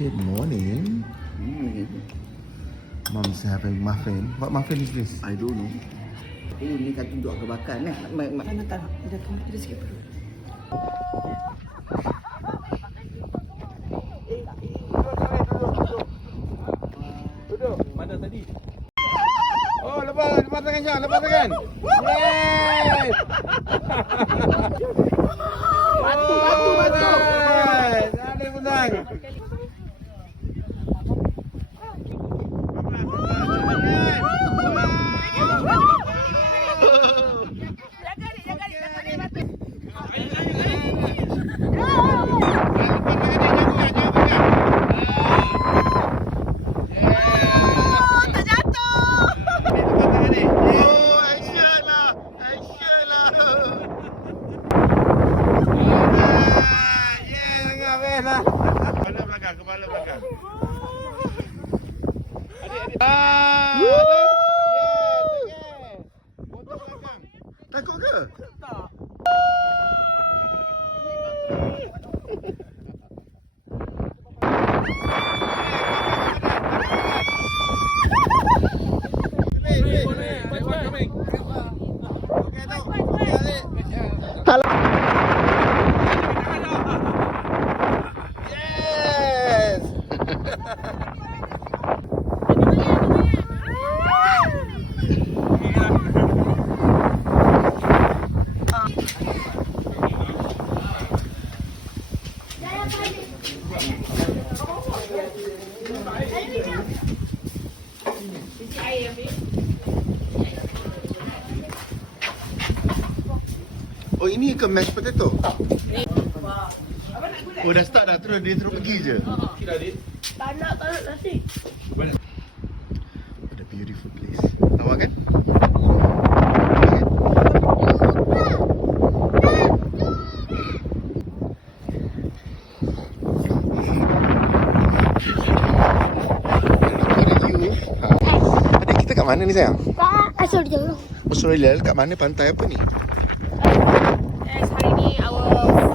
Good morning. Mom's having muffin. What muffin is this? I don't know. Ini kaki duduk kebakar kan? Tak nak. Ada sikit perut. Duduk. Mana tadi? Oh, lepas tangan Syah, lepas tangan. Yes! Batu. Ada menang. Kepala belakang. Adik. Motor belakang. Takut ke? Tak. Oh, ini ke mashed potato? Oh, dah start dah, terus dia terus pergi je. Tak nak nasi. What a beautiful place. Lawa kan? Adik kita kat mana ni sayang? Australia. Australia, kat mana pantai apa ni? Hari ni our